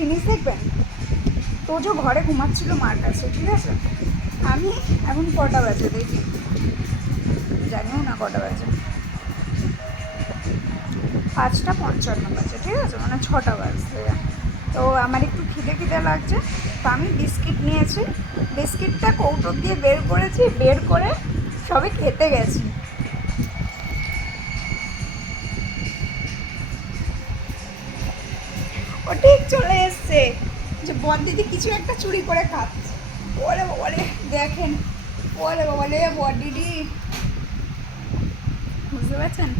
জিনিস দেখবেন? তো তোজো ঘরে ঘুমাচ্ছিল মার কাছে, ঠিক আছে? আমি এখন কটা বাজে দেখি? জানিও না কটা বাজে। পাঁচটা পঞ্চান্ন বাজে, ঠিক আছে? মানে ছটা যায়। তো আমার একটু খিদে খিদে লাগছে, তো আমি বিস্কিট নিয়েছি। বিস্কিটটা কৌটো দিয়ে বের করেছি, বের করে সবে খেতে গেছি। ও ঠিক চলে এসছে যে বদ দিদি কিছু একটা চুরি করে খাচ্ছে। ওরে বলে, দেখেন। ওরে বলে বদ দিদি। বুঝতে পারছেন?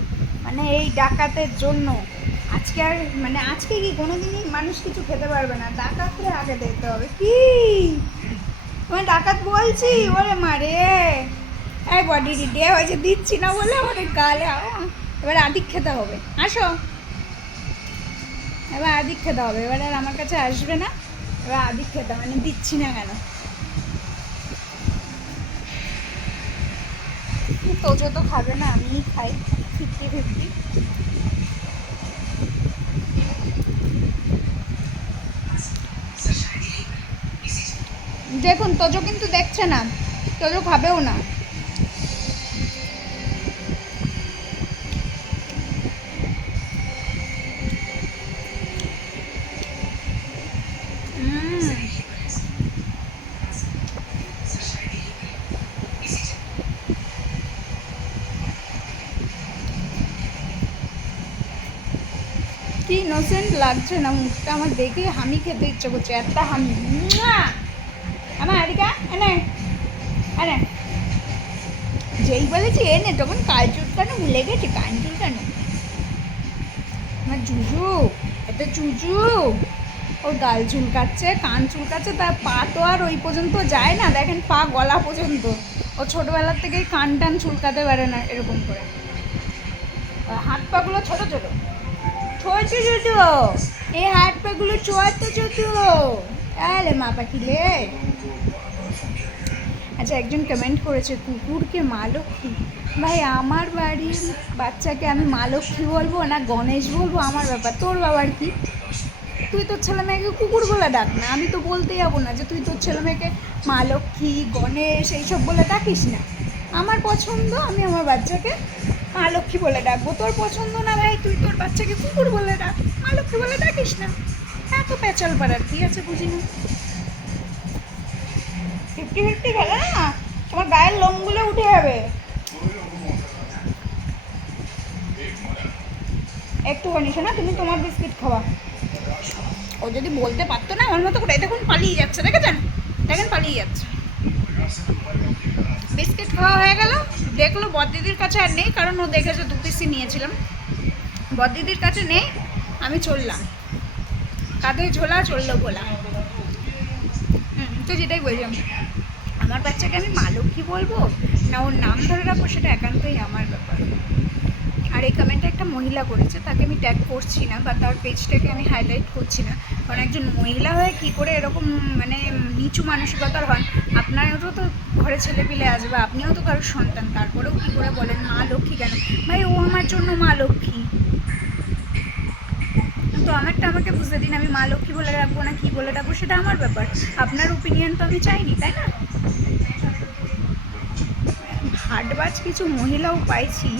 মানে এই ডাকাতের জন্য। আজকে আর মানে আজকে কি কোনোদিনই মানুষ কিছু খেতে পারবে না? ডাকাতরে আগে দেখতে হবে। কি? তোমায় ডাকাত বলছি? ওরে মারে এই বডি ডে হয়েছে দিচ্ছি না বলে ওরে গালে। এবার আদিক খেতে হবে। আসো। এবার আদিক খেতে হবে। এবার আর আমার কাছে আসবে না। এবার আদিক খেতে মানে দিচ্ছি না কেন? তোজো তো খাবে না, আমিই খাই। ফিফটি ফিফটি দেখুন, তোজো কিন্তু দেখছে না। তোজো খাবেও না উম। কি ইনোসেন্ট লাগছে না, মুখটা আমার দেখে হামি খেতে ইচ্ছে করছে একটা হামি! আমার এদিকে এনে। এনে। যেই বলেছি, এনে, তখন কাল চুলকানো ভুলে গেছি, কান কেন আমার জুজু এটা জুজু। ও গাল চুলকাচ্ছে কান চুলকাচ্ছে তার পা তো আর ওই পর্যন্ত যায় না, দেখেন পা গলা পর্যন্ত। ও ছোটোবেলার থেকেই কান টান চুলকাতে পারে না, এরকম করে। হাত পাগুলো ছোটো ছোটো। ছোট ছোট এই হাত পাগুলো ছোট ছোট আরে মা পাখিলে আচ্ছা একজন কমেন্ট করেছে, কুকুরকে মা লক্ষ্মী ভাই, আমার বাড়ির বাচ্চাকে আমি মা লক্ষ্মী বলব না, গণেশ বলব? আমার ব্যাপার, তোর বাবার কি? তুই তোর ছেলে মেয়েকে কুকুর বলে ডাক না। আমি তো বলতে যাব না যে তুই তোর ছেলে মেয়েকে মা লক্ষ্মী গণেশ, এইসব বলে ডাকিস না। আমার পছন্দ, আমি আমার বাচ্চাকে মা লক্ষ্মী বলে ডাকবো। তোর পছন্দ না ভাই, তুই তোর বাচ্চাকে কুকুর বলে ডাক। মা লক্ষ্মী বলে ডাকিস না। এত পেঁচাল পাড়ার কি আছে বুঝি না ফিফটি ফিফটি খেলে না? তোমার গায়ের লোমগুলো উঠে যাবে। একটুখানি শোনা, তুমি তোমার বিস্কিট খাওয়া। ও যদি বলতে পারতো না, আমার মতো করে, দেখুন পালিয়ে যাচ্ছে, দেখেছেন? দেখেন পালিয়ে যাচ্ছে। বিস্কিট খাওয়া হয়ে গেল। দেখল বদিদির কাছে আর নেই কারণ ও দেখেছে দু পিসি নিয়েছিলাম। বদিদির কাছে নেই আমি চললাম। কাঁধে ঝোলা চলল গোলা। হুম, তো যেটাই বললাম আমার বাচ্চাকে আমি মালক লক্ষ্মী বলব? না ওর নাম ধরে রাখব সেটা একান্তই আমার ব্যাপার। আর এই কমেন্টটা একটা মহিলা করেছে, তাকে আমি ট্যাগ করছি না বা তার পেজটাকে আমি হাইলাইট করছি না। কারণ একজন মহিলা হয়ে কী করে এরকম মানে নিচু মানসিকতার হন? আপনারও তো ঘরে ছেলে পিলে আসবে আপনিও তো কারোর সন্তান, তারপরেও কী করে বলেন মা লক্ষ্মী কেন? ভাই, ও আমার জন্য মা লক্ষ্মী। তো আমারটা আমাকে বুঝতে দিন, আমি মা লক্ষ্মী বলে রাখব না কী বলে রাখব, সেটা আমার ব্যাপার। আপনার ওপিনিয়ন তো আমি চাইনি, তাই না? হাটবাজ কিছু মহিলাও পাইছি।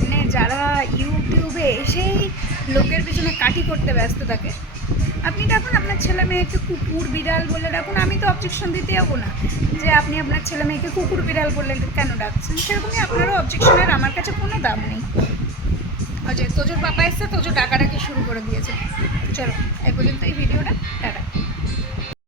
মানে যারা ইউটিউবে এসেই লোকের পিছনে কাঠি করতে ব্যস্ত থাকে। আপনি ডাকুন আপনার ছেলে মেয়েকে কুকুর বিড়াল বলে ডাকুন, আমি তো অবজেকশন দিতে যাব না। যে আপনি আপনার ছেলে মেয়েকে কুকুর বিড়াল বললেন কেন ডাকছেন? সেরকমই আপনারও অবজেকশনের আমার কাছে কোনো দাম নেই। আচ্ছা তোজোর পাপা এসছে, তোজো ডাকাডাকি শুরু করে দিয়েছে। চলো এই পর্যন্ত এই ভিডিওটা, টাটা।